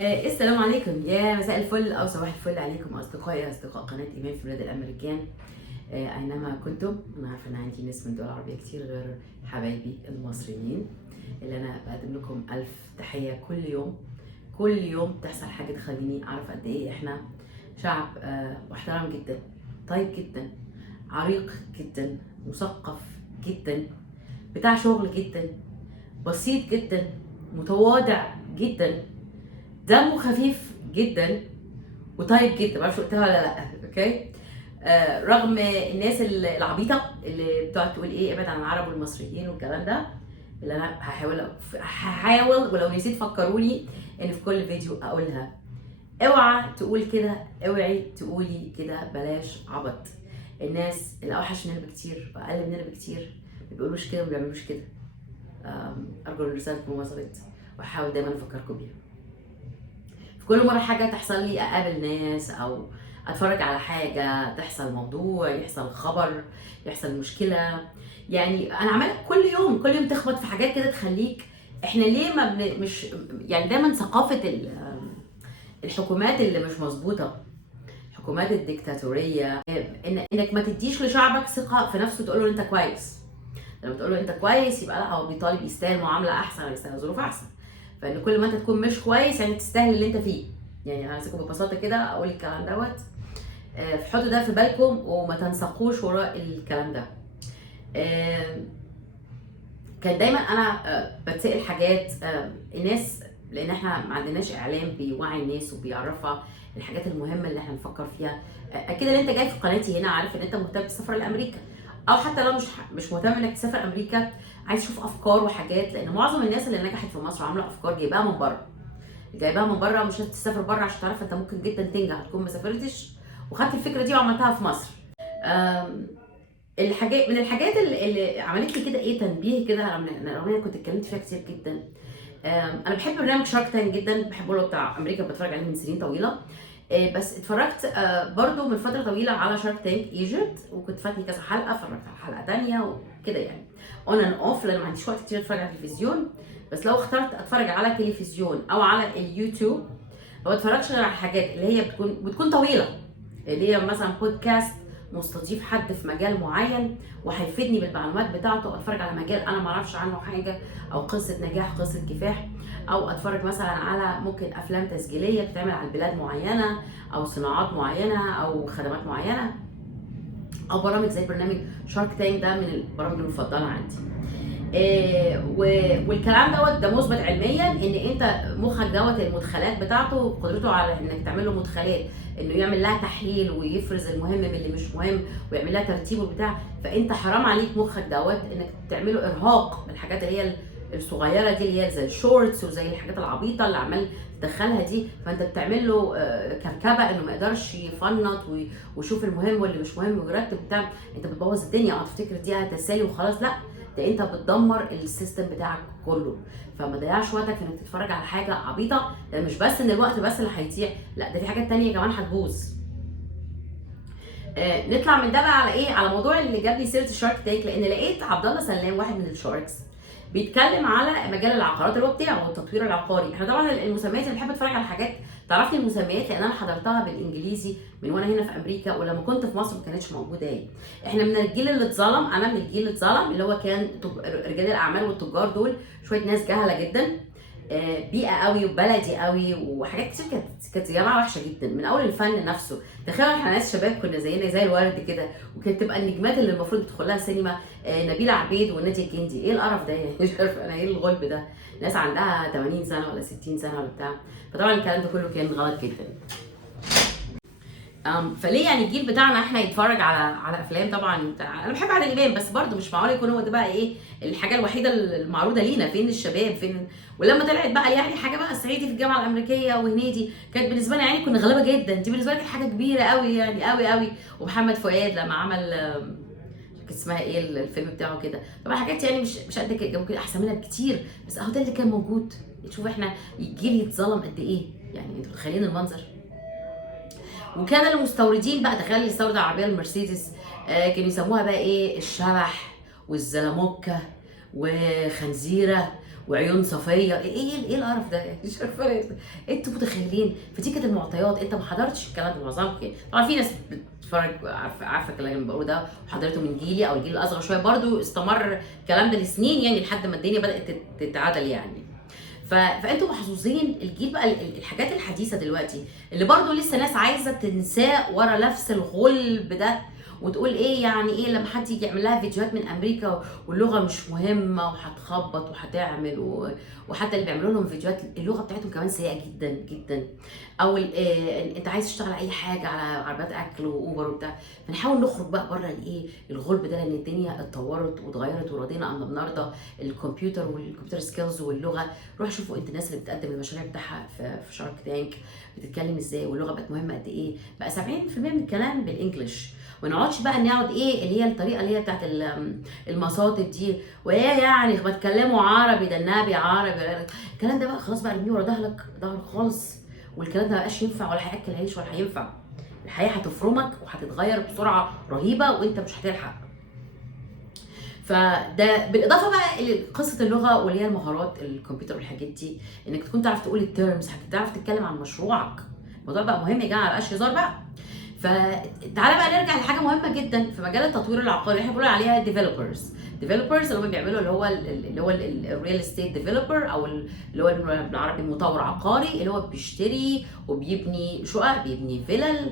السلام عليكم، يا مساء الفل او صباح الفل عليكم اصدقائي اصدقاء قناه ايمان في بلاد الامريكان. اينما كنتم. انا عارفه ان عندي ناس من دول عربيه كتير غير حبايبي المصريين اللي انا بقدم لكم الف تحيه كل يوم. كل يوم تحصل حاجه تخليني اعرف قد ايه احنا شعب محترم جدا، طيب جدا، عريق جدا، مثقف جدا، بتاع شغل جدا، بسيط جدا، متواضع جدا، دمه خفيف جدا، وطيب جدا. معرفش قلتها ولا لا؟ اوكي. رغم الناس العبيطه اللي بتقعد تقول ايه ابعد عن العرب والمصريين والكلام ده، اللي انا هحاول ولو نسيت فكروني ان في كل فيديو اقولها. اوعى تقول كده، اوعي تقولي كده، بلاش عبط. الناس اللي اوحش مننا بكتير واقل مننا بكتير ما بيقولوش كده وما بيعملوش كده. ارجو ان رسالتكم وصلت، واحاول دايما افكركم بيها. في كل مرة حاجة تحصل لي أقابل ناس أو أتفرج على حاجة، تحصل موضوع، يحصل خبر، يحصل مشكلة، يعني أنا عمالة كل يوم تخبط في حاجات كده تخليك. إحنا ليه ما مش يعني دايما ثقافة الحكومات اللي مش مظبوطة، الحكومات الديكتاتورية، إنك ما تديش لشعبك ثقة في نفسه تقول له أنت كويس. لما تقول له أنت كويس يبقى لا، هو بيطالب يستاهل معاملة أحسن، يستاهل ظروف أحسن. فان كل ما انت تكون مش كويس يعني تستاهل اللي انت فيه. يعني انا همسكه ببساطه كده اقول الكلام دوت. حطوا ده في بالكم وما تنسقوش وراء الكلام ده. كان دايما انا بتسال حاجات الناس، لان احنا ما عندناش اعلام بيوعي الناس وبيعرفها الحاجات المهمه اللي احنا نفكر فيها. اكيد اللي انت جاي في قناتي هنا عارف ان انت مهتم بالسفر لامريكا، او حتى لو مش مهتم انك تسافر امريكا، عايز تشوف افكار وحاجات، لان معظم الناس اللي نجحت في مصر عامله افكار جايباها من بره. مش هتسافر بره عشان تعرف انت ممكن جدا تنجح تكون ما سافرتش وخدت الفكره دي وعملتها في مصر. الحاجات من الحاجات اللي عملت لي كده ايه تنبيه كده، رغم ان انا كنت اتكلمت فيها كتير جدا. انا بحب برنامج شارك تانك جدا، بحبه، له بتاع امريكا، بتفرج عليه من سنين طويله. بس اتفرجت برضو من فتره طويله على شارك تانك ايجيبت، وكنت فاتني كذا حلقه، اتفرجت على حلقه تانية وكده، يعني اون اند اوف، لان ما عنديش وقت كتير اتفرج على التلفزيون. بس لو اخترت اتفرج على تلفزيون او على اليوتيوب، ما بتفرجش غير على الحاجات اللي هي بتكون طويله، اللي هي مثلا بودكاست مستضيف حد في مجال معين وهيفيدني بالمعلومات بتاعته، اتفرج على مجال انا ما اعرفش عنه حاجه، او قصه نجاح، قصه كفاح، او اتفرج مثلا على ممكن افلام تسجيليه بتتعمل عن بلاد معينه او صناعات معينه او خدمات معينه، او برامج زي برنامج شارك تانك، ده من البرامج المفضله عندي. والكلام ده مثبت علميا ان انت مخك المدخلات بتاعته، قدرته على انك تعمل له مدخلات، انه يعمل لها تحليل ويفرز المهم من اللي مش مهم ويعمل لها ترتيب وبتاع. فانت حرام عليك مخك انك تعمله ارهاق بالحاجات اللي هي الصغيره دي، اللي هي زي الشورتس وزي الحاجات العبيطه اللي عمال تدخلها دي. فانت بتعمل له كركبه انه ما يقدرش يفنط ويشوف المهم واللي مش مهم ويرتب بتاع. انت بتبوظ الدنيا. تفتكر دي تسالي وخلاص؟ لا، ده انت بتدمر السيستم بتاعك كله. فما تضيعش وقتك في انك تتفرج على حاجه عبيطه، ده مش بس ان الوقت بس اللي هيضيع، لا، ده في حاجات تانية كمان هتبوظ. نطلع من ده بقى على ايه، على موضوع اللي جاب لي سيره الشارك تانك، لان لقيت عبد الله سلام واحد من الشاركس بيتكلم على مجال العقارات اللي هو بتاعه والتطوير العقاري. احنا طبعا المسميات اللي بحب اتفرج على حاجات تعرفني المسميات، لان انا حضرتها بالانجليزي من وانا هنا في امريكا، ولما كنت في مصر ما كانتش موجوده. ايه، احنا من الجيل اللي اتظلم، انا من الجيل اللي اتظلم، اللي هو كان رجال الاعمال والتجار دول شويه ناس جهله جدا، بيئه قوي وبلدي قوي وحاجات كتير. كانت جامعه وحشه جدا من اول الفن نفسه. تخيل احنا ناس شباب كنا زينا زي الورد كده، وكانت تبقى النجمات اللي المفروض تدخل لها سينما نبيله عبيد وناديه الجندي. ايه القرف ده يعني؟ مش عارفه انا ايه الغلب ده، ناس عندها 80 سنه ولا 60 سنه ولا بتاع. فطبعا الكلام ده كله كان غلط جدا. فليه يعني الجيل بتاعنا احنا يتفرج على افلام؟ طبعا انا بحب عادل امام، بس برضه مش معقول يكون هو ده بقى ايه الحاجه الوحيده المعروضه لينا. فين الشباب؟ فين؟ ولما طلعت بقى يعني حاجه بقى صعيدي في الجامعه الامريكيه وهنيدي، كانت بالنسبه لنا يعني كنا غلابه جدا. دي بالنسبه لي كانت حاجه كبيره قوي، يعني قوي قوي. ومحمد فؤاد لما عمل كانت اسمها ايه الفيلم بتاعه كده، طبعا حاجات يعني مش قد كده، ممكن احسن منها بكتير، بس اهو ده اللي كان موجود. تشوف احنا الجيل يتظلم قد ايه، يعني انتوا متخيلين المنظر؟ وكان المستوردين بقى، تخيل اللي يستورد العربيه المرسيدس، كانوا يسموها بقى ايه، الشبح والزلموكه وخنزيره وعيون صفيه، ايه القرف ده يعني؟ مش عارفه انتوا متخيلين؟ فدي كانت المعطيات. انت ما حضرتش الكلام ده معظمكم. طبعا في ناس بتتفرج عارفه الكلام اللي بقوله ده وحضرته من جيلي او الجيل الاصغر شويه، برضو استمر الكلام ده لسنين يعني لحد ما الدنيا بدات تتعدل يعني. فانتوا محظوظين الجيل بقى الحاجات الحديثه دلوقتي اللي برضو لسه ناس عايزه تنساه ورا نفس الغلب ده، وتقول ايه يعني ايه لما حد يجي يعمل لها فيديوهات من امريكا واللغه مش مهمه وهتخبط وهتعمل وحتى اللي بيعملوا لهم فيديوهات اللغه بتاعتهم كمان سيئه جدا جدا. او انت عايز تشتغل اي حاجه على عربيات اكل واوبر وبتاع. فنحاول نخرج بقى بره الايه الغلب ده، لان الدنيا اتطورت واتغيرت ورضينا ان بنرضى الكمبيوتر والكمبيوتر سكيلز واللغه. روح شوفوا انت الناس اللي بتقدم المشاريع بتاعها في شارك تانك بتتكلم ازاي واللغه بقت مهمه قد ايه. بقى 70% من الكلام بالانجلش. ما نقعدش بقى نقعد ايه اللي هي الطريقه اللي هي بتاعت المصاطب دي، وايه يعني ما تكلموا عربي ده النبي عربي. الكلام ده بقى خلاص بقى ارميه ورا ظهرك خالص. والكلام ده ما بقاش ينفع ولا هياكل عيش ولا هينفع. الحياه هتفرمك وهتتغير بسرعه رهيبه وانت مش هتلحق. فده بالاضافه بقى لقصه اللغه واللي هي المهارات الكمبيوتر والحاجات دي، انك تكون تعرف تقول التيرمز، هتعرف تتكلم عن مشروعك. الموضوع بقى مهم يا جماعه، ما بقاش هزار بقى. فتعالى بقى نرجع لحاجه مهمه جدا في مجال التطوير العقاري، احنا بنقول عليها ديفلوبرز اللي هم بيعملوا اللي هو الريل استيت ديفلوبر، او اللي هو بالعربي مطور عقاري، اللي هو بيشتري وبيبني شقق، بيبني فيلل،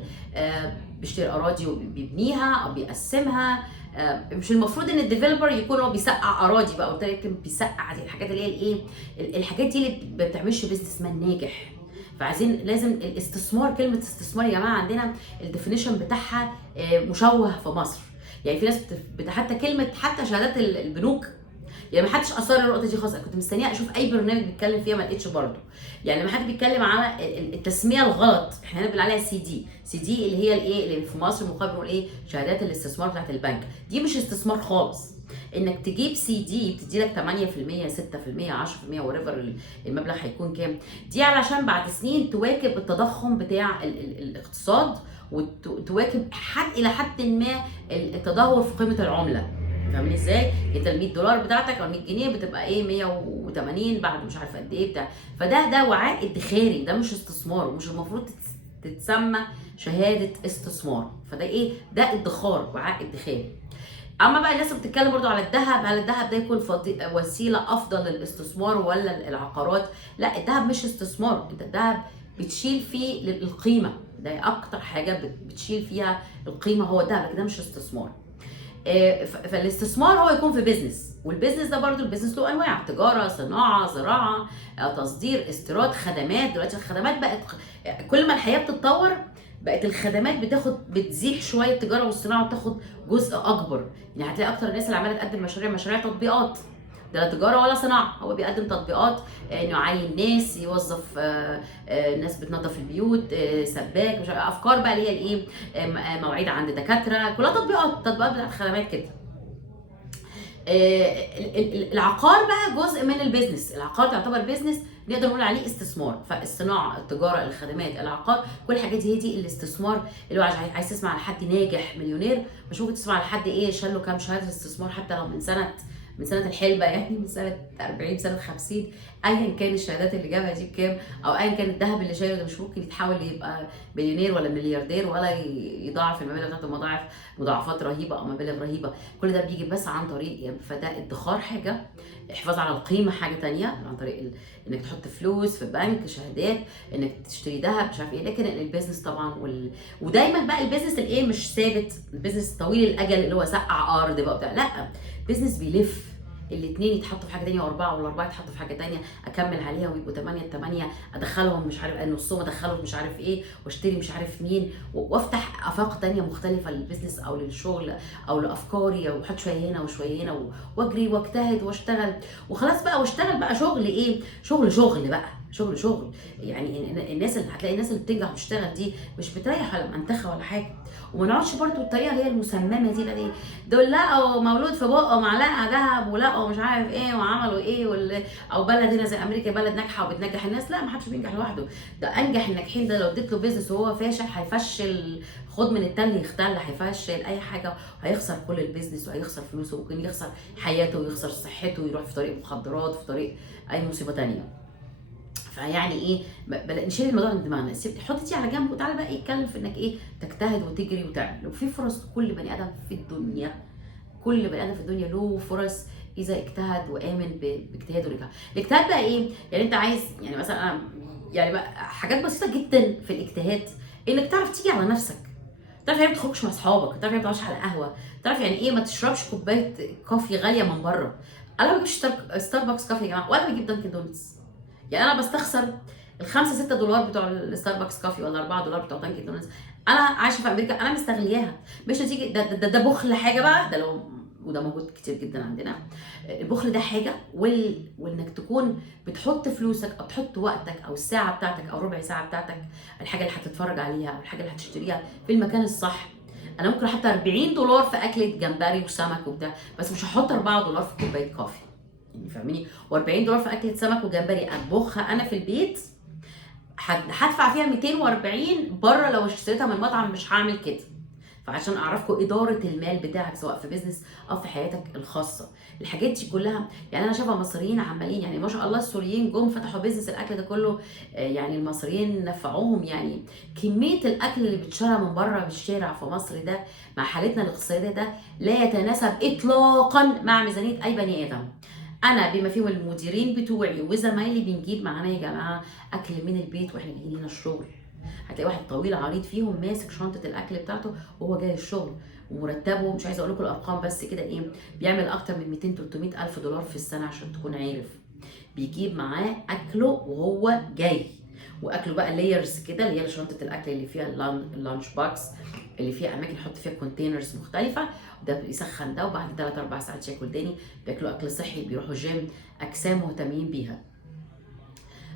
بيشتري اراضي وبيبنيها او بيقسمها. مش المفروض ان الديفلوبر يكون هو بيسقع اراضي بقى، قلت لك بيسقع دي الحاجات اللي هي الايه الحاجات دي اللي ما بتعملش بيزنس مان ناجح. فعايزين لازم الاستثمار، كلمه استثمار يا جماعه عندنا الديفينيشن بتاعها مشوه في مصر. يعني في ناس حتى كلمه حتى شهادات البنوك، يعني ما حدش اثار النقطه دي خالص. انا كنت مستنيه اشوف اي برنامج بيتكلم فيها ما لقيتش برضه. يعني لما حد بيتكلم على التسميه الغلط، احنا هنا بنقول عليها سي دي اللي هي الايه اللي في مصر مقابل نقول ايه شهادات الاستثمار بتاعت البنك. دي مش استثمار خالص. انك تجيب سي دي بتدي لك 8% 6% 10% وريفر المبلغ هيكون كام، دي علشان بعد سنين تواكب التضخم بتاع الاقتصاد وتواكب الى حد ما التدهور في قيمه العمله. فاهمين ازاي؟ انت ال 100 دولار بتاعتك او 100 جنيه بتبقى ايه 180 بعد مش عارفه قد ايه بتاع. ده وعاء ادخاري، ده مش استثمار، ومش المفروض تتسمى شهاده استثمار. فده ايه؟ ده ادخار، وعاء ادخاري. اما بقى الناس بتتكلم برضو على الذهب، هل الذهب ده يكون وسيله افضل للاستثمار ولا العقارات؟ لا، الذهب مش استثمار. انت الذهب بتشيل فيه القيمه، ده اكتر حاجه بتشيل فيها القيمه هو الذهب، لكن ده مش استثمار. فالاستثمار هو يكون في بيزنس، والبيزنس ده برضو البيزنس له انواع: تجاره، صناعه، زراعه، تصدير، استيراد، خدمات. دلوقتي الخدمات بقت كل ما الحياه بتتطور بقت الخدمات بتزيح شويه التجاره والصناعه وتاخد جزء اكبر. يعني هتلاقي اكتر الناس اللي عماله تقدم مشاريع تطبيقات، ده لا تجاره ولا صناعه، هو بيقدم تطبيقات انه يعين ناس، يوظف ناس بتنظف البيوت، سباك، مش افكار بقى اللي هي الايه مواعيد عند دكاتره، كلها تطبيقات بتاعت خدمات كده. العقار بقى جزء من البيزنس، العقار تعتبر بيزنس نقدر نقول عليه استثمار. فالصناعه، التجاره، الخدمات، العقار، كل الحاجات دي هي دي الاستثمار. اللي هو عايز تسمع على حد ناجح مليونير، مش ممكن تسمع على حد ايه شال له كام شهاده استثمار حتى لو من سنه الحلبه، يعني من سنه 40 سنه 50، ايا كان الشهادات اللي جابها دي بكام، او ايا كان الذهب اللي شايله ده، مش ممكن يتحول يبقى مليونير ولا ملياردير ولا يضاعف المبالغ بتاعته مضاعفات رهيبه او مبالغ رهيبه. كل ده بيجي بس عن طريق يعني، فده ادخار حاجه، حفاظ على القيمه حاجه ثانيه، عن طريق انك تحط فلوس في بنك، شهادات، انك تشتري ذهب، مش عارف ايه. لكن البيزنس طبعا ودايما بقى البيزنس الايه مش ثابت، البيزنس طويل الاجل اللي هو سقع ارض بقى بتاع، لا، بيزنس بيلف. الاثنين يتحطوا في حاجه ثانيه، واربعه والاربعه يتحطوا في حاجه ثانيه، اكمل عليها ويبقوا 8 ادخلهم مش عارف نصهم ادخلهم مش عارف ايه، واشتري مش عارف مين، وافتح افاق ثانيه مختلفه للبيزنس او للشغل او لافكاري، واحط شويه هنا وشويه هنا، واجري واجتهد واشتغل وخلاص بقى، واشتغل بقى شغل ايه، شغل بقى، شغل شغل. يعني الناس اللي هتلاقي الناس اللي بتنجح وتشتغل دي مش بتريح ولا منتخه ولا حاجه. وما نقعدش برضه الطريقه اللي هي المسممه دي، اللي دول لقوا مولود في بقه معلقه ذهب، ولقوا مش عارف ايه وعملوا ايه او بلد هنا زي امريكا بلد ناجحه وبتنجح الناس. لا، ما حدش بينجح لوحده. ده انجح الناجحين ده لو اديت له بيزنس وهو فاشل هيفشل، خد من التل يختل، هيفشل اي حاجه، هيخسر كل البيزنس وهيخسر فلوسه، ممكن يخسر حياته ويخسر صحته ويروح في طريق مخدرات، في طريق اي مصيبه تانية. فيعني ايه، نشيل الموضوع من دماغنا، حط دي على جنب وتعالى بقى اتكلم في انك ايه، تجتهد وتجري وتعمل. وفي فرص كل بني ادم في الدنيا، كل بني ادم في الدنيا له فرص اذا اجتهد وامن باجتهاده ورجع. الاجتهاد بقى ايه؟ يعني انت عايز، يعني مثلا انا يعني بقى حاجات بسيطه جدا في الاجتهاد، انك تعرف تيجي على نفسك، تعرف يعني ما تخرجش مع اصحابك، تعرف يعني ما تقعدش على قهوه، تعرف يعني ايه ما تشربش كوبايه كوفي غاليه من بره. انا ما بجيبش ستاربكس كوفي يا جماعه، ولا بجيب دانكن دونتس. يعني انا بستخسر $5-6 بتوع الستاربكس كوفي ولا $4 بتوع دانكن دونتس. انا عايشه في امريكا، انا مستغلياها، مش نتيجه ده بخل حاجه بقى، ده لو وده موجود كتير جدا عندنا. البخل ده حاجه، وانك تكون بتحط فلوسك او تحط وقتك او الساعه بتاعتك او ربع ساعه بتاعتك، الحاجه اللي هتتفرج عليها او الحاجه اللي هتشتريها في المكان الصح. انا ممكن احط $40 في اكله جمبري وسمك وبتاع، بس مش هحط $4 في كوبايه كوفي. يعني فاهميني؟ و$40 في اكله سمك وجمبري اطبخها انا في البيت، هدفع فيها 240 بره. لو اشتريتها من مطعم مش هعمل كده. فعشان اعرفكم اداره المال بتاعك سواء في بيزنس او في حياتك الخاصه، الحاجات دي كلها. يعني انا شايفه مصريين عمالين، يعني ما شاء الله السوريين جم فتحوا بيزنس الاكل ده كله، يعني المصريين نفعوهم. يعني كميه الاكل اللي بيتشرى من بره بالشارع في مصر ده مع حالتنا الاقتصاديه ده لا يتناسب اطلاقا مع ميزانيه اي بني ادم. انا بما فيهم المديرين بتوعي وزمايلي بنجيب معانا يا جماعه اكل من البيت واحنا جايين هنا الشغل. هتلاقي واحد طويل عريض فيهم ماسك شنطه الاكل بتاعته وهو جاي الشغل، ومرتبه مش عايزه اقول لكم الارقام بس كده ايه، بيعمل اكتر من 200-300 الف دولار في السنه. عشان تكون عارف، بيجيب معاه اكله وهو جاي، واكله بقى لايرز كده، اللي هي شنطه الاكل اللي فيها اللانش بوكس، اللي فيها اماكن يحط فيها كونتينرز مختلفه، ده بيسخن ده، وبعد 3-4 ساعات ياكل تاني. بياكلوا اكل صحي، بيروحوا جيم، اجسام مهتمين بيها.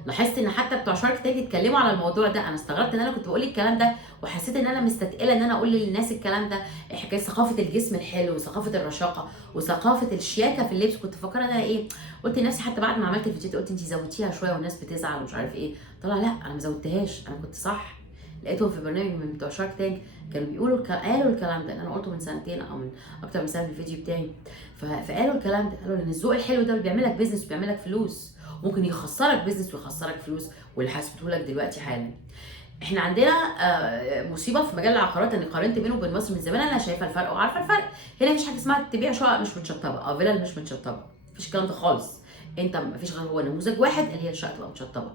لاحظت ان حتى بتوع شارك تانك اتكلموا على الموضوع ده. انا استغربت ان انا كنت بقول الكلام ده وحسيت ان انا مستثقله ان انا اقول للناس الكلام ده، حكايه ثقافه الجسم الحلو وثقافه الرشاقه وثقافه الشياكه في اللبس. كنت فاكره ان انا ايه، قلت لنفسي حتى بعد ما عملت الفيديو قلت انت زودتيها شويه والناس بتزعل ومش عارف ايه. طلع لا، انا ما زودتهاش، انا كنت صح. لقيتهم في برنامج من بتوع شارك تانك كانوا بيقولوا قالوا الكلام ده اللي انا قلته من سنتين او من اكتر من سنه في الفيديو بتاعي. فقالوا الكلام ده، قالوا ان الذوق الحلو ده اللي بيعمل لك بيزنس وبيعمل لك فلوس، ممكن يخسرك بيزنس ويخسرك فلوس، واللي حسبته لك دلوقتي حالا. احنا عندنا مصيبه في مجال العقارات، ان قارنت بينه وبين مصر من زمان. انا شايفه الفرق وعارفه الفرق. هنا مفيش حاجه اسمها تبيع شقق مش متشطبه او فيلل مش متشطبه، مفيش الكلام ده خالص. انت مفيش غير هو نموذج واحد اللي هي الشقه تبقى متشطبه.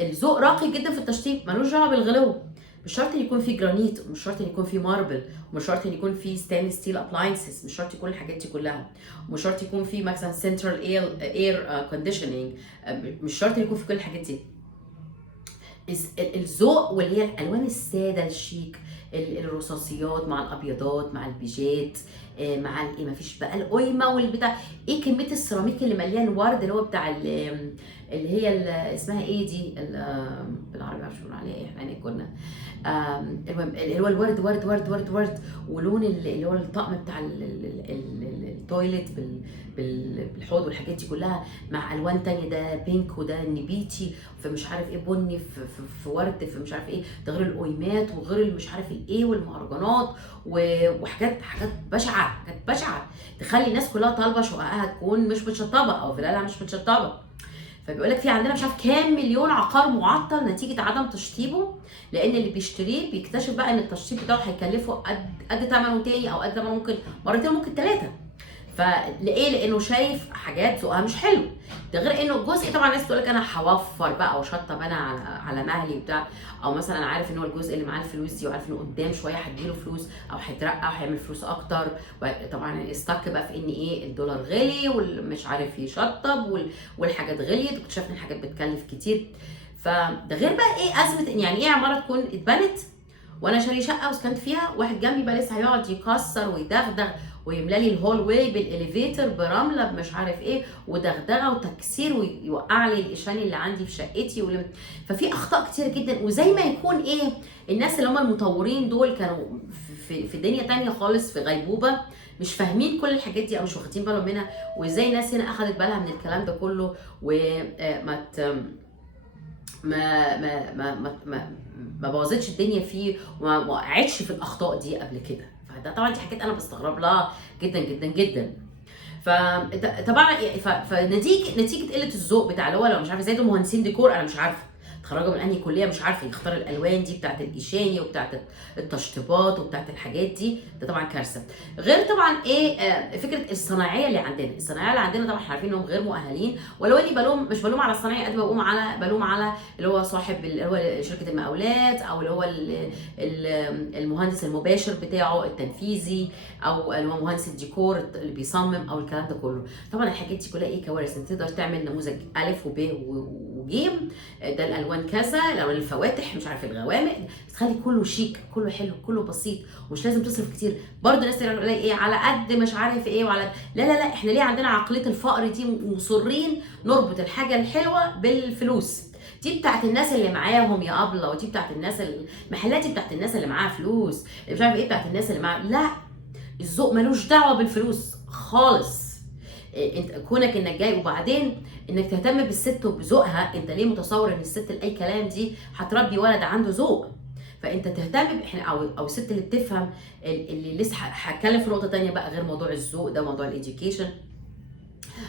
الذوق راقي جدا في التشطيب، ملوش دعوه بالغلو. مش شرط ان يكون في جرانيت، ومش شرط ان يكون في ماربل، ومش شرط ان يكون في ستانلس ستيل ابلاينسز، مش شرط يكون الحاجات دي كلها، ومش شرط يكون في مثلا سنترال اير كونديشننج، مش شرط يكون في كل الحاجات دي. الذوق واللي هي الالوان الساده الشيك، الرصاصيات مع الابيضات مع البيجات مع الايه، مفيش بقى القيمه والبتاع. ايه كميه السيراميك اللي مليان ورد، اللي هو بتاع اللي هي اسمها ايه دي بالعربي معرفش بنقول عليها ايه، احنا كنا المهم اللي هو الورد ورد ورد ورد ورد، ولون اللي هو الطقم بتاع التويليت بالحوض والحاجات دي كلها، مع الوان تانية، ده بينك وده نبيتي فمش عارف ايه بني في ورد في مش عارف ايه، ده غير القيمات وغير مش عارف الايه والمهرجانات وحاجات بشعه، حاجات بشعه تخلي الناس كلها طالبه شققها تكون مش متشطبه او فيلالها مش متشطبه. فبيقول لك في عندنا مش عارف كام مليون عقار معطل نتيجه عدم تشطيبه، لان اللي بيشتريه بيكتشف بقى ان التشطيب بتاعه هيكلفه قد ثمنه تاني، او قد ثمنه ممكن مرتين ممكن 3. فليه؟ لانه شايف حاجات ذوقها مش حلو. ده غير انه الجزء طبعا الناس تقول لك انا هوفر بقى واشطب انا على مهلي بتاع، او مثلا عارف ان هو الجزء اللي معاه الفلوس دي وعارف انه قدام شويه هتجيله فلوس او هيترقى وهيعمل فلوس اكتر. طبعا استك بقى في ان ايه، الدولار غلي والمش عارف يشطب والحاجات غليت، واكتشف ان الحاجات بتكلف كتير. فده غير بقى ايه ازمه، يعني ايه عماره تكون اتبنت وانا شاري شقه وسكنت فيها، واحد جنبي بقى لسه هيقعد يكسر ويدغدغ ويملى لي الهول واي بالاليفيتر برمله بمش عارف ايه ودغدغه وتكسير ويوقع لي الاشان اللي عندي في شقتي ففي اخطاء كتير جدا. وزي ما يكون ايه، الناس اللي هم المطورين دول كانوا في دنيا تانية خالص، في غيبوبه، مش فاهمين كل الحاجات دي او مش واخدين بالهم منها. وازاي الناس هنا اخذت بالها من الكلام ده كله وما ما بوظتش الدنيا فيه وما وقعتش في الاخطاء دي قبل كده. فده طبعا دي حاجات انا بستغرب لها جدا جدا جدا. فطبعا فنتيجه قله الذوق بتاع اللي هو لو مش عارفه، زي دول مهندسين ديكور انا مش عارفه اتخرجوا من انهي كليه، مش عارفه يختار الالوان دي بتاعت الاشاني وبتاعت التشطيبات وبتاعت الحاجات دي، ده طبعا كارثه. غير طبعا ايه فكره الصناعيه اللي عندنا، الصناعيه اللي عندنا طبعا احنا عارفين انهم غير مؤهلين. ولو اني مش بلوم على الصناعي قد ما بلوم على اللي هو صاحب اللي هو شركه المقاولات، او اللي هو المهندس المباشر بتاعه التنفيذي، او اللي هو مهندس الديكور اللي بيصمم، او الكلام ده كله. طبعا الحاجات دي كلها ايه كوارث. انت تقدر تعمل نموذج الف وب وجيم، ده الالوان كذا، الالوان الفواتح مش عارف الغوامق، بس تخلي كله شيك، كله حلو، كله بسيط، ومش لازم تصرف كتير. برضه الناس اللي يقولوا ايه على قد مش عارف ايه وعلى لا، احنا ليه عندنا عقليه الفقر دي مصرين نربط الحاجه الحلوه بالفلوس؟ دي بتاعت الناس اللي معاهم يا ابله، ودي بتاعت الناس المحلات دي بتاعت الناس اللي معاها فلوس، اللي مش عارف ايه بتاعت الناس اللي معاها. لا، الذوق ملوش دعوه بالفلوس خالص. انت كونك انك جاي وبعدين انك تهتم بالست وبذوقها، انت ليه متصور ان الست لاي كلام دي هتربي ولد عنده ذوق؟ فانت تهتم احنا او الست اللي بتفهم، اللي لسه هتكلم في نقطه تانية بقى غير موضوع الذوق ده، موضوع الاديوكيشن،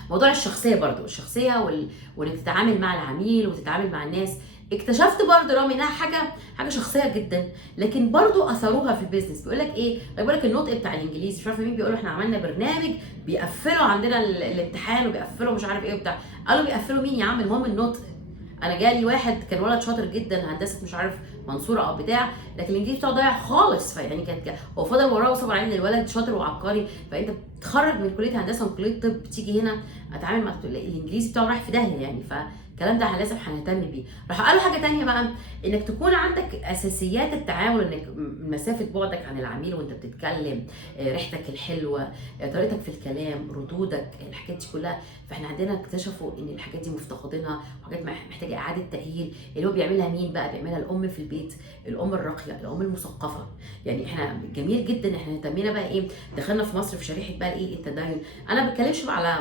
موضوع الشخصيه برضو، الشخصيه وانك تتعامل مع العميل وتتعامل مع الناس. اكتشفت برضو رغم انها حاجه شخصيه جدا، لكن برضو اثروها في البيزنس. بيقول لك ايه، بيقول لك النطق بتاع الانجليزي، مش عارفه مين بيقولوا احنا عملنا برنامج بيقفلوا عندنا الامتحان وبيقفلوا مش عارف ايه وبتاع. قالوا بيقفلوا مين يا عم، المهم النطق. انا جالي واحد كان ولد شاطر جدا هندسه مش عارف منصوره او بتاع، لكن الانجليزي بتاعه ضايع خالص. فيعني هو فضل وراه وصبر عليه ان الولد شاطر وعبقري. فانت بتتخرج من كليه هندسه وكليه طب، تيجي هنا اتعامل مع الانجليزي بتاعه رايح في داهيه يعني. فالكلام ده لازم هنهتم بيه. راح قالوا حاجه ثانيه بقى، انك تكون عندك اساسيات التعامل، انك مسافه بعدك عن العميل وانت بتتكلم، ريحتك الحلوه، طريقتك في الكلام، ردودك، الحاجات دي كلها. فاحنا عندنا اكتشفوا ان الحاجات دي مفتقدينها، وحاجات محتاجه اعاده تاهيل. اللي هو بيعملها مين بقى؟ بيعملها الام في البيت، الام الراقيه، الام المثقفه. يعني احنا جميل جدا احنا اهتمينا بقى ايه، دخلنا في مصر في شريحه بقى ايه التدين. انا ما بتكلمش على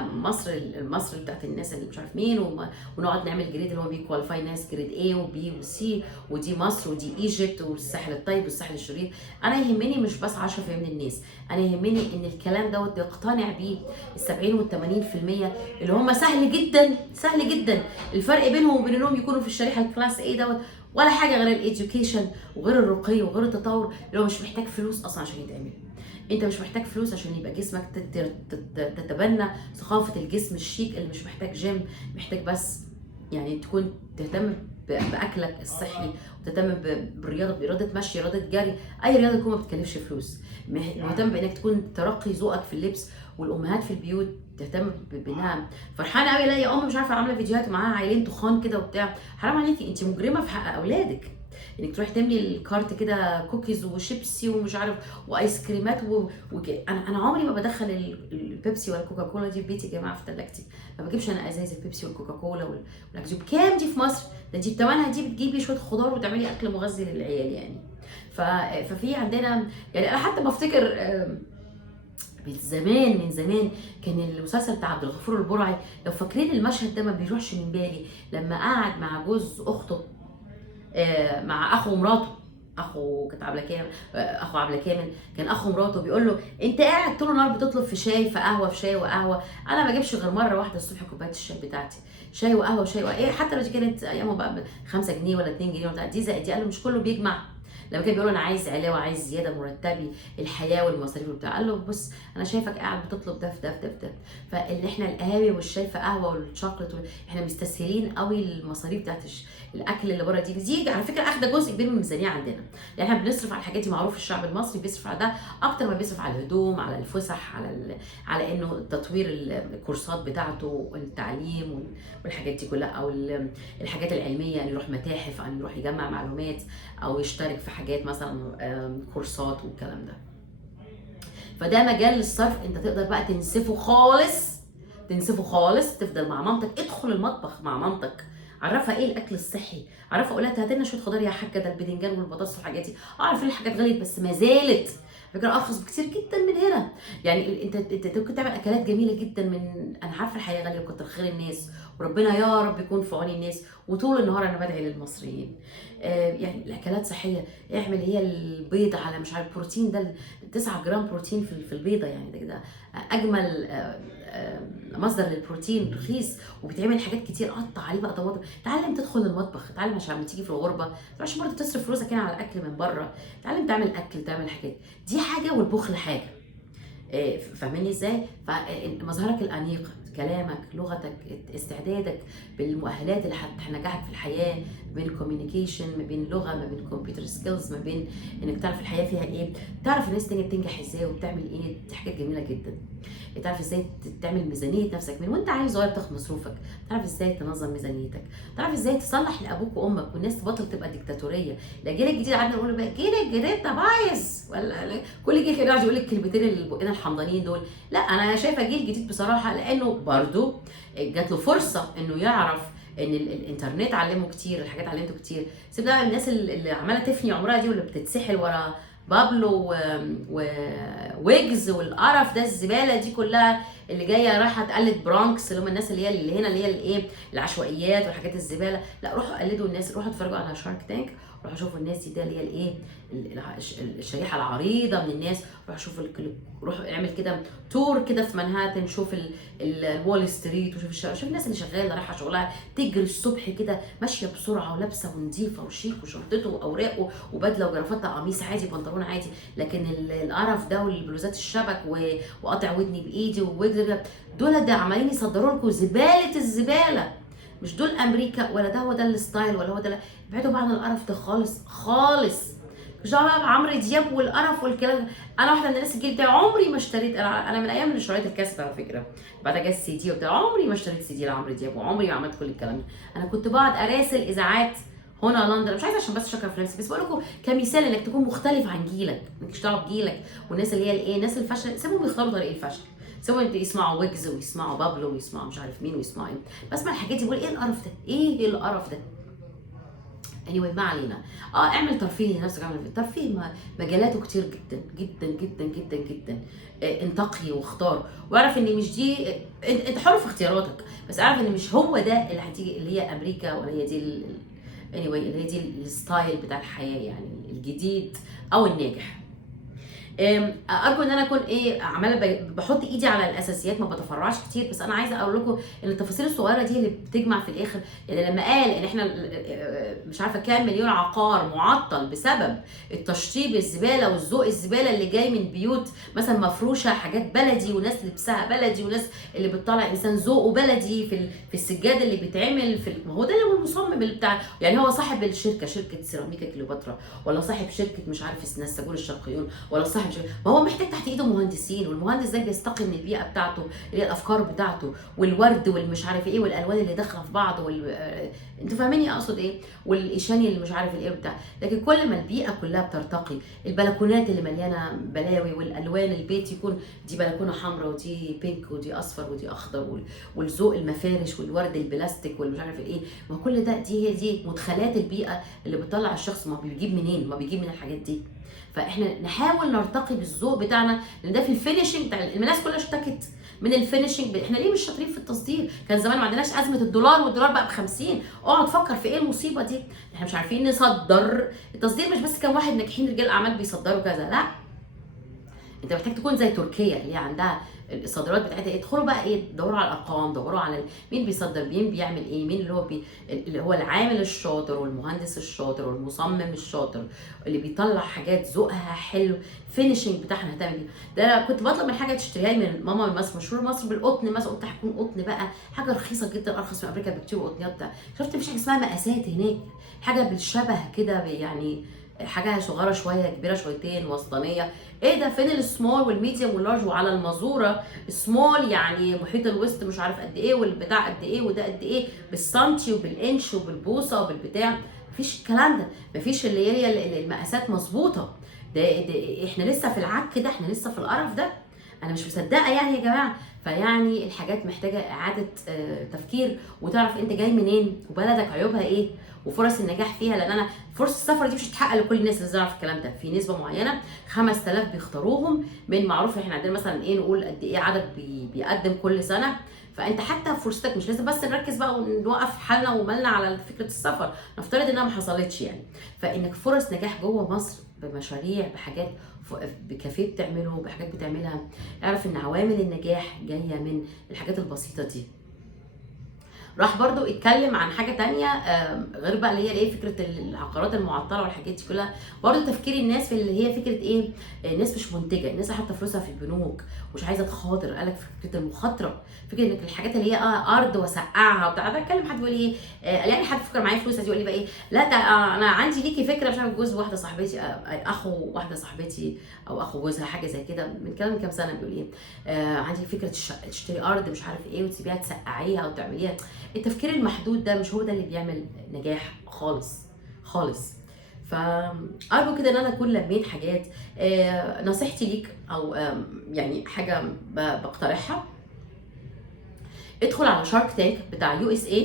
مصر بتاعت الناس اللي مش عارف مين ونقعد نعمل جريد اللي هو بيكواليفاي ناس جريد A وبي وسي، ودي مصر ودي ايجيبت والساحل الطيب والساحل الشرير. انا يهمني مش بس 10% من الناس، انا يهمني ان الكلام دوت يقتنع بيه ال 70 وال 80% اللي هم سهل جدا الفرق بينهم وبين انهم يكونوا في الشريحه الكلاس A دوت ولا حاجه غير الاديوكيشن وغير الرقي وغير التطور، اللي هو مش محتاج فلوس اصلا عشان يتعمل. انت مش محتاج فلوس عشان يبقى جسمك تتبنى ثقافه الجسم الشيك اللي مش محتاج جيم، محتاج بس يعني تكون تهتم باكلك الصحي، وتهتم بالرياضه، برياضه مشي، رياضه جري، اي رياضه تكون ما بتكلفش فلوس. مهتم بانك تكون ترقي ذوقك في اللبس. والامهات في البيوت تهتم بانها فرحانه قوي الاقي ام مش عارفه عامله فيديوهات ومعاها عيلين تخان كده وبتاع. حرام عليكي، انت مجرمه في حق اولادك انك تروحي تملي الكارت كده كوكيز وشيبسي ومش عارف وايس كريمات انا عمري ما بدخل البيبسي ولا الكوكاكولا دي في بيتي يا جماعه، في ثلاجتي ما بجيبش انا ازايز البيبسي والكوكاكولا والاكل. بكام دي في مصر؟ ده انت بثمنها دي بتجيبي شويه خضار وتعملي اكل مغذي للعيال يعني. ففي عندنا يعني انا حتى بفتكر من زمان كان المسلسل بتاع عبد الغفور البرعي، لو فاكرين المشهد ده ما بيروحش من بالي، لما قعد مع جوز اخته مع اخو مراته، كانت عبله كامل، اخو عبله كامل كان اخو مراته، بيقول له انت قاعد طول النهار بتطلب في شاي في قهوه في شاي وقهوه، انا ما بجيبش غير مره واحده الصبح كوبايه الشاي بتاعتي، شاي وقهوه وشاي وقهوه ايه، حتى لو دي كانت ايامها بقى 5 جنيه ولا 2 جنيه ولا دي زائد دي. قال له مش كله بيجمع. لما كان بيقول انا عايز علاوه، عايز زياده مرتبي، الحياه والمصاريف وبتاع، قال له بص انا شايفك قاعد بتطلب ده في ده في ده في ده. فاللي احنا القهاوي والشاي في قهوه والشوكليت احنا مستسهلين قوي المصاريف بتاعت الاكل اللي بره دي على فكره اخده جزء كبير من الميزانيه عندنا. يعني احنا بنصرف على الحاجات دي، معروف الشعب المصري بيصرف على ده اكتر ما بيصرف على الهدوم، على الفسح، على انه تطوير الكورسات بتاعته والتعليم والحاجات دي كلها، او الحاجات العلميه، ان يروح متاحف، ان يروح يجمع معلومات، او يشترك في حاجات مثلا كورسات والكلام ده. فده مجال للصرف انت تقدر بقى تنسفه خالص، تنسفه خالص. تفضل مع مامتك، ادخل المطبخ مع مامتك، عرفها ايه الاكل الصحي، عرفها قول لها هات لنا شويه خضار يا حاجه، ده الباذنجان والبطاطس والحاجات دي. اعرف ان الحاجات غليت بس ما زالت فكرة ارخص بكتير جدا من هنا. يعني انت ممكن تعمل اكلات جميله جدا من، انا عارفه الحياه غاليه وكتر خير الناس، وربنا يا رب يكون في عون الناس. وطول النهار انا بدعي للمصريين. يعني الاكلات صحيه، اعمل هي البيض على مش عارف بروتين، ده 9 جرام بروتين في البيضه، يعني ده اجمل مصدر للبروتين، رخيص وبيتعمل حاجات كتير. قطع عليه بقى طماطم، تعلم تدخل المطبخ، تعلم عشان لما تيجي في الغربه ما تبقاش برضه تصرف فلوسك هنا على الاكل من بره. تعلم تعمل اكل، تعمل حاجات. دي حاجه والبخل حاجه. فاهماني ازاي؟ فمظهرك الانيق، كلامك، لغتك، استعدادك بالمؤهلات اللي هتنجحك في الحياه، ما بين الكوميونيكيشن، ما بين لغه، ما بين كمبيوتر سكيلز، ما بين انك تعرف الحياه فيها ايه، تعرف الناس تانية بتنجح ازاي وبتعمل ايه. دي حاجات جميله جدا. تعرف ازاي تعمل ميزانيه نفسك من وانت عيل صغير، تاخد مصروفك، تعرف ازاي تنظم ميزانيتك، تعرف ازاي تصلح لابوك وامك، والناس تبطل تبقى ديكتاتوريه. الاجيال الجديده قعدنا نقول بقى جيل الجديد ده بايظ، ولا كل جيل كده يقعد يقول الكلمتين اللي بقنا الحمضانيين دول. لا، انا شايفه جيل جديد بصراحه، لانه برضو جات له فرصه انه يعرف ان الانترنت علمه كتير، الحاجات علمته كتير. سيب بقى الناس اللي عماله تفني عمرها دي، واللي بتتسحل ورا بابلو وويجز والقرف ده، الزباله دي كلها اللي جايه رايحه تقلد برانكس، اللي هم الناس اللي هنا اللي هي الايه، العشوائيات والحاجات الزباله. لا، روحوا قلدوا الناس، روحوا اتفرجوا على شارك تانك، روحوا شوفوا الناس دي، ده اللي هي الايه، الشريحه العريضه من الناس. روحوا شوفوا، روحوا اعمل كده تور كده في منهاتن، شوف الوول ستريت، وشوف الشارع، شوف الناس اللي شغاله رايحه شغلها، تجري الصبح كده، ماشيه بسرعه ولابسه ونظيفه وشيك، وشنطته واوراقه وبدله وجرافته، قميص عادي، بنطلون عادي. لكن القرف ده والبلوزات الشبك وقاطع ودني بايدي دول ده عمالين يصدروا لكم زباله الزباله. مش دول امريكا، ولا ده هو ده الستايل، ولا هو ده. ابعدوا بقى عن القرف ده خالص خالص. مش دعوه بقى بعمرو دياب والقرف والكلام ده. انا واحده من الناس الجيل بتاعي، عمري ما اشتريت، انا من ايام اللي شريت الكاسيت على فكره، بعدها جه السي دي وبتاع، عمري ما اشتريت سي دي لعمرو دياب، وعمري ما عملت كل الكلام ده. انا كنت بقعد اراسل اذاعات هنا لندن، مش عايزه عشان بس شكرا في نفسي، بس بقول لكم كمثال انك تكون مختلف عن جيلك، انك تشتغل بجيلك. والناس اللي هي الايه، الناس الفاشل، سيبهم يختاروا طريق الفشل، سيبهم يسمعوا ويجز ويسمعوا بابلو ويسمعوا مش عارف مين ويسمعوا ايه. بسمع الحاجات دي بقول ايه القرف ده، ايه القرف ده. anyway ما علينا. اعمل ترفيه لنفسك، اعمل الترفيه مجالاته كتير جدا جدا جدا جدا جدا. انتقي واختار، واعرف ان مش دي، انت حر في اختياراتك، بس اعرف ان مش هو ده اللي هتيجي، اللي هي امريكا، ولا هي دي anyway اللي هي دي الستايل بتاع الحياه، يعني الجديد او الناجح. ارجو ان انا اكون ايه، عماله بحط ايدي على الاساسيات، ما بتفرعش كتير، بس انا عايزه اقول لكم ان التفاصيل الصغيره دي اللي بتجمع في الاخر. يعني لما قال ان احنا مش عارفه كام مليون عقار معطل بسبب التشطيب الزباله والذوق الزباله اللي جاي من بيوت مثلا مفروشه حاجات بلدي، وناس لبسها بلدي، وناس اللي بتطلع انسان ذوقه بلدي في السجاد اللي بيتعمل ما هو ده اللي هو المصمم اللي بتاع، يعني هو صاحب الشركه، شركه سيراميكا كليوباترا، ولا صاحب شركه مش عارف نساجون الشرقيون، ولا صاحب ما هو محتاج تحت ايده مهندسين، والمهندس ده بيستقي من البيئه بتاعته، اللي هي الافكار بتاعته، والورد والمش عارف ايه، والالوان اللي داخله في بعض، انتوا فاهميني اقصد ايه، والايشاني اللي مش عارف الايه بتاع. لكن كل ما البيئه كلها بترتقي، البلكونات اللي مليانه بلاوي، والالوان البيت يكون دي بلكونه حمراء ودي بينك ودي اصفر ودي اخضر، والذوق المفارش والورد البلاستيك والمش عارف الايه، ما كل ده دي مدخلات البيئه اللي بتطلع الشخص. ما بيجيب منين؟ ما بيجيب من الحاجات دي. فاحنا نحاول نرتقي بالذوق بتاعنا، لان ده في الفينيشنج بتاع الناس كلها اشتكت من الفينيشنج. احنا ليه مش شاطرين في التصدير؟ كان زمان ما عندناش ازمه الدولار، والدولار بقى ب50. اقعد فكر في ايه المصيبه دي. احنا مش عارفين نصدر. التصدير مش بس كان واحد ناجحين رجال اعمال بيصدروا كذا، لا، انت محتاج تكون زي تركيا اللي هي عندها الصادرات بتاعتها. ادخلوا بقى ايه، دوروا على الارقام، دوروا على مين بيصدر، مين بيعمل ايه، مين اللي هو العامل الشاطر والمهندس الشاطر والمصمم الشاطر اللي بيطلع حاجات ذوقها حلو، فينيشنج بتاعها هتعمل ايه. ده انا كنت بطلب من حاجه تشتريها لي من ماما من مصر، مشهور مصر بالقطن مثلا، قلت هيكون قطن بقى حاجه رخيصه جدا، ارخص من امريكا بكتير، وقطنيات بتاع. شفت مفيش حاجه اسمها مقاسات هناك، حاجه بالشبه كده، يعني حاجه صغيره شويه، كبيره شويتين، وسطانيه. ايه ده؟ فين السمول والميديوم واللارج؟ وعلى المازوره السمول يعني محيط الوسط مش عارف قد ايه، والبتاع قد ايه، وده قد ايه بالسنتي وبالانش وبالبوصه وبالبتاع. مفيش الكلام ده، مفيش اللي هي المقاسات مظبوطه. ده احنا لسه في العك ده، احنا لسه في القرف ده. انا مش مصدقه يعني يا جماعه. فيعني الحاجات محتاجه اعاده تفكير، وتعرف انت جاي منين وبلدك عيوبها ايه وفرص النجاح فيها. لان انا فرص السفر دي مش هتتحقق لكل الناس اللي تعرف الكلام ده. في نسبه معينه 5000 بيختاروهم من معروف. احنا عندنا مثلا ايه، نقول قد ايه عدد بيقدم كل سنه. فانت حتى فرصتك مش لازم بس نركز بقى ونوقف حالنا ومالنا على فكره السفر، نفترض انها ما حصلتش يعني. فانك فرص نجاح جوه مصر بمشاريع، بحاجات بكافيه بتعمله، بحاجات بتعملها. اعرف ان عوامل النجاح جايه من الحاجات البسيطه دي. راح برضو اتكلم عن حاجه تانية غير بقى اللي هي ايه، فكره العقارات المعطله والحاجات دي كلها. برضو تفكير الناس في اللي هي فكره ايه، الناس مش منتجه، الناس حاطه فلوسها في البنوك ومش عايزه تخاطر. قالك فكره المخاطره، فكره انك الحاجات اللي هي ارض وسقعها وبتاع. بتكلم حد بيقول ايه يعني حد فكر معايا فلوس يقول لي بقى ايه، لا ده انا عندي ليكي فكره، مش عارف جوز واحده صاحبتي اخو واحده صاحبتي او اخو جوزها حاجه زي كده، من كام سنه بيقول ايه عندي فكره تشتري ارض مش عارف ايه وتسيبيها تسقعيها او تعمليها. التفكير المحدود ده مش هو ده اللي بيعمل نجاح خالص خالص. فأرجو كده ان انا اكون لميت حاجات. نصيحتي ليك او يعني حاجه بقترحها، ادخل على شارك تانك بتاع USA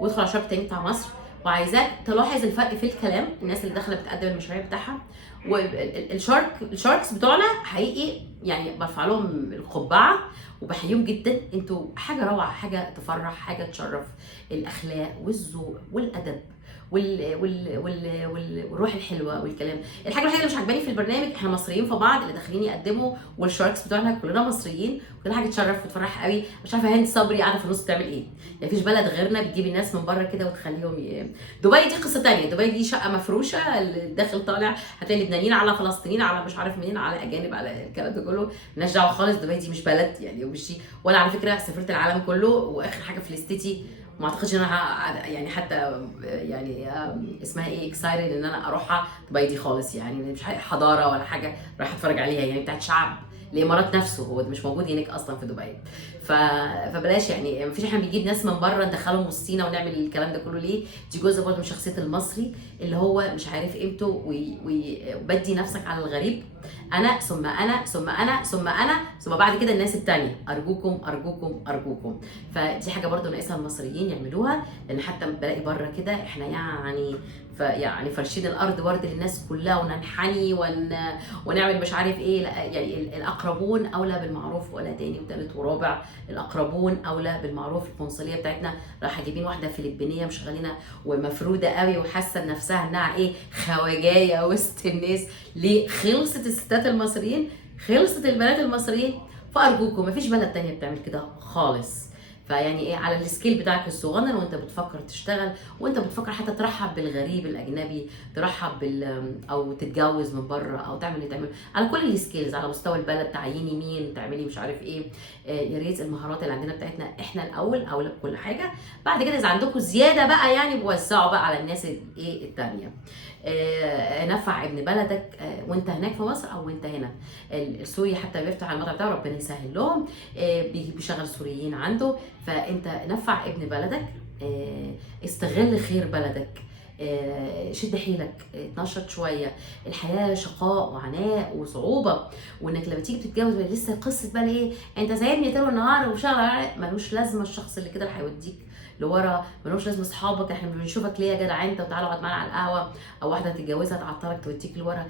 وادخل على شارك تانك بتاع مصر، وعايزاك تلاحظ الفرق في الكلام. الناس اللي داخله بتقدم المشاريع بتاعها الشاركس بتوعنا حقيقي يعني برفع لهم القبعه وبحييهم جدا. انتوا حاجه روعه، حاجه تفرح، حاجه تشرف. الاخلاق والذوق والادب والروح الحلوه والكلام. الحاجه الوحيده اللي مش عجباني في البرنامج، احنا مصريين في بعض اللي داخلين يقدموا، والشاركس بتوعنا كلنا مصريين، وكل حاجه تشرف وتفرح قوي. مش عارفه هند صبري قاعده في النص بتعمل ايه يعني. مفيش بلد غيرنا بتجيب الناس من بره كده وتخليهم دبي دي قصه ثانيه. دبي دي شقه مفروشه، اللي داخل طالع هتلاقي لبنانيين على فلسطينيين على مش عارف منين على اجانب على الكلام ده كله. مالناش دعوه خالص. دبي دي مش بلد يعني، ومش ولا على فكره سافرت العالم كله، واخر حاجه في ليستتي ما اعتقدش ان انا يعني حتى يعني اسمها ايه اكسايتد ان انا اروحها دبي دي خالص يعني. مش حضاره ولا حاجه رايحه اتفرج عليها يعني، بتاعت شعب الامارات نفسه، هو مش موجود هناك اصلا في دبي. فبلاش يعني، مفيش احنا بنجيب ناس من بره ندخلهم وسطينا ونعمل الكلام ده كله ليه. دي جزء برضه من شخصيه المصري اللي هو مش عارف قيمته وبدي نفسك على الغريب. انا ثم انا ثم انا ثم انا ثم بعد كده الناس التانية. ارجوكم ارجوكم ارجوكم. فدي حاجه برضه ناقصها المصريين يعملوها، لان حتى بلاقي بره كده احنا يعني فرشين الارض ورد للناس كلها وننحني ونعمل مش عارف ايه. لا يعني الاقربون اولى بالمعروف، ولا تاني وتالت ورابع. الاقربون اولى بالمعروف. القنصليه بتاعتنا راح جايبين واحده فلبينيه مشغلينها ومفروده قوي وحاسه نفسها انها ايه خواجايه وسط الناس. ليه؟ خلصت الستات المصريين، خلصت البنات المصريين. فارجوكم مفيش بلد تانية بتعمل كده خالص. فيعني ايه على السكيل بتاعك الصغنن وانت بتفكر تشتغل، وانت بتفكر حتى ترحب بالغريب الاجنبي، ترحب او تتجوز من بره او تعمل اللي تعمله على كل السكيلز، على مستوى البلد، تعيني مين، تعملي مش عارف ايه. يا ريت المهارات اللي عندنا بتاعتنا احنا الاول اولى بكل حاجه. بعد كده اذا عندكم زياده بقى يعني بوزعوا بقى على الناس ايه الثانيه. نفع ابن بلدك وانت هناك في مصر او وانت هنا. السوري حتى بيفتح المطعم بتاعه ربنا يسهل لهم، بيشغل سوريين عنده. فانت نفع ابن بلدك، استغل خير بلدك، شد حيلك، اتنشط شويه. الحياه شقاء وعناء وصعوبه، وانك لما تيجي تتجوز لسه قصه بقى ايه انت سايبني طول النهار وشغل. ملوش لازمه الشخص اللي كده اللي هيوديك لورا، ملوش لازمه اصحابك. احنا بنشوفك ليه يا جدع انت وتعالى اقعد معانا على القهوه، او واحده تتجوزها تعطلك توديك لورا.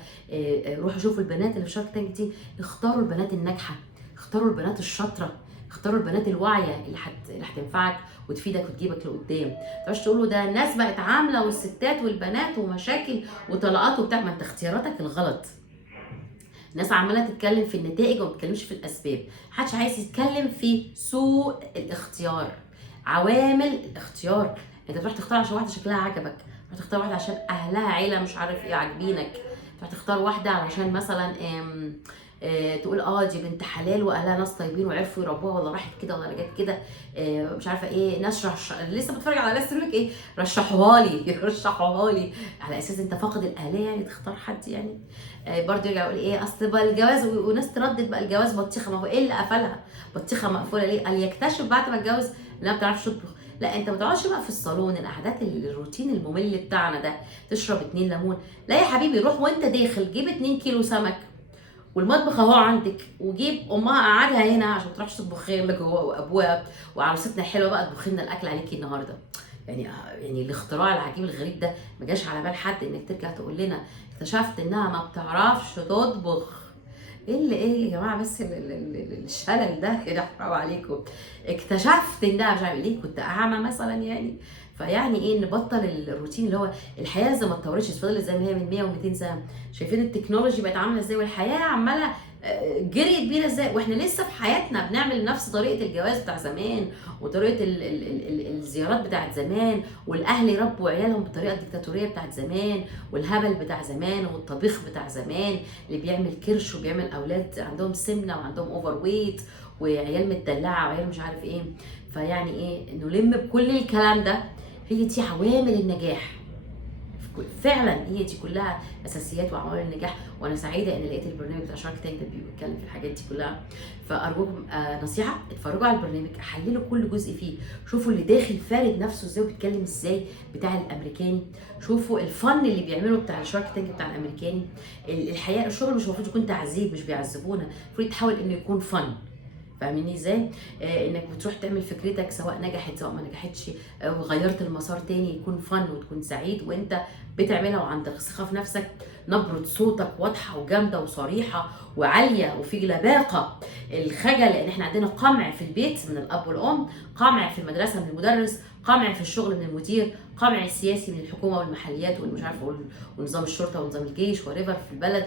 روحوا شوفوا البنات اللي في شارك تانك دي، اختاروا البنات الناجحه، اختاروا البنات الشاطره، اختاروا البنات الواعيه اللي هتنفعك وتفيدك وتجيبك لقدام. ما تبقاش تقولوا ده الناس بقت عامله والستات والبنات ومشاكل وطلاقات وبتاع. ما انت اختياراتك الغلط. الناس عماله تتكلم في النتائج وما بتتكلمش في الاسباب. محدش عايز يتكلم في سوء الاختيار، عوامل الاختيار. انت بتروح تختار عشان واحده شكلها عجبك، بتروح تختار واحده عشان اهلها عيله مش عارف ايه عاجبينك، بتروح تختار واحده علشان مثلا تقول دي بنت حلال واهلها ناس طيبين وعرفوا يربوها، ولا راحت كده ولا جت كده مش عارفه ايه. ناس لسه بتفرج على ناس تقول لك ايه رشحوها لي رشحوها لي على اساس انت فاقد الاهليه يعني تختار حد يعني. برضه يرجع يقول ايه اصل بقى الجواز، وناس تردد بقى الجواز بطيخه. ما هو ايه اللي قفلها بطيخه مقفوله ليه؟ قال يكتشف بعد ما اتجوز انها ما بتعرفش تطبخ. لا انت ما تقعدش بقى في الصالون القعدات الروتين الممل بتاعنا ده، تشرب 2 ليمون. لا يا حبيبي، روح وانت داخل جيب 2 كيلو سمك، والمطبخ اهو عندك، وجيب امها قعدها هنا عشان ما تروحش تطبخ لك هو وابوها، وعروستنا الحلوه بقى تطبخ لنا الاكل عليكي النهارده. يعني الاختراع العجيب الغريب ده ما جاش على بال حد انك ترجع تقول لنا اكتشفت انها ما بتعرفش تطبخ. ايه يا جماعه بس الشلل ده كده، حرام عليكم. اكتشفت انها مش عارف ليه، كنت اعمى مثلا يعني. فيعني ايه، نبطل الروتين اللي هو الحياه زي ما اتطورتش، فضلت زي ما هي من 100 و200 سنه. شايفين التكنولوجي بقت عامله ازاي، والحياه عماله جريت بينا ازاي، واحنا لسه في حياتنا بنعمل نفس طريقه الجواز بتاع زمان، وطريقه الزيارات بتاعت زمان، والاهل يربوا عيالهم بالطريقه الديكتاتوريه بتاعت زمان، والهبل بتاع زمان، والطبيخ بتاع زمان اللي بيعمل كرش وبيعمل اولاد عندهم سمنه وعندهم اوفر ويت، وعيال متدلعه وعيال مش عارف ايه. فيعني ايه نلم بكل الكلام ده، هي دي عوامل النجاح فعلا، هي دي كلها اساسيات وعوامل النجاح. وانا سعيده ان لقيت البرنامج بتاع شارك تانك ده بيتكلم في الحاجات دي كلها. فارجوكم نصيحه، اتفرجوا على البرنامج، حللوا كل جزء فيه، شوفوا اللي داخل فارد نفسه ازاي وبيتكلم ازاي بتاع الامريكاني، شوفوا الفن اللي بيعمله بتاع الشارك تانك بتاع الامريكاني. الحياه الشغل مش المفروض يكون تعذيب، مش بيعذبونا، المفروض تحاول انه يكون فن. فاهميني ازاي؟ انك بتروح تعمل فكرتك سواء نجحت سواء ما نجحتش، وغيرت المسار تاني، يكون فن وتكون سعيد وانت بتعملها، وعندك ثقه في نفسك، نبره صوتك واضحه وجامده وصريحه وعاليه وفي لباقه. الخجل، لان احنا عندنا قمع في البيت من الاب والام، قمع في المدرسه من المدرس، قمع في الشغل من المدير، قمع السياسي من الحكومه والمحليات والمش عارفه ونظام الشرطه ونظام الجيش وريفر في البلد.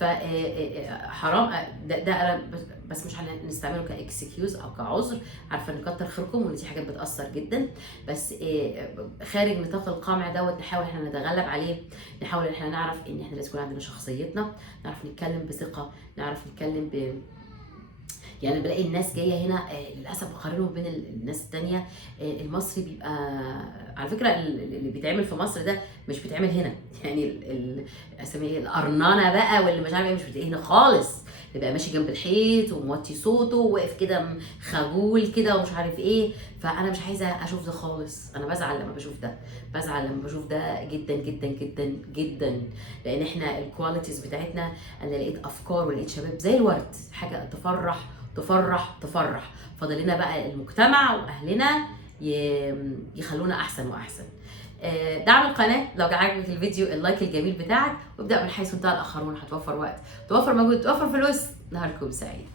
فحرام ده انا بس مش هنستعمله كاكسكيوز او كعذر، عارفه ان كتر خيركم وان دي حاجات بتاثر جدا، بس خارج نطاق القمع دوت نحاول احنا نتغلب عليه، نحاول احنا نعرف ان احنا لازم يكون عندنا شخصيتنا، نعرف نتكلم بثقه، نعرف نتكلم يعني بلاقي الناس جايه هنا للاسف بقارنهم بين الناس التانية. المصري بيبقى على فكره اللي بيتعمل في مصر ده مش بيتعمل هنا، يعني اسميه القرنانه بقى واللي مش عارف ايه مش بتلاقيه هنا خالص، بيبقى ماشي جنب الحيط وموطي صوته وواقف كده خجول كده ومش عارف ايه. فانا مش عايزه اشوف ده خالص، انا بزعل لما بشوف ده، بزعل لما بشوف ده جدا جدا جدا جدا، لان احنا الكواليتيز بتاعتنا، انا لقيت افكار ولقيت شباب زي الورد، حاجه تفرح تفرح تفرح. فاضل لنا بقى المجتمع واهلنا يخلونا احسن واحسن. دعم القناه لو عجبك الفيديو، اللايك الجميل بتاعك، وابدا من حيث انتهى الاخرون، هتوفر وقت، توفر مجهود، توفر فلوس. نهاركم سعيد.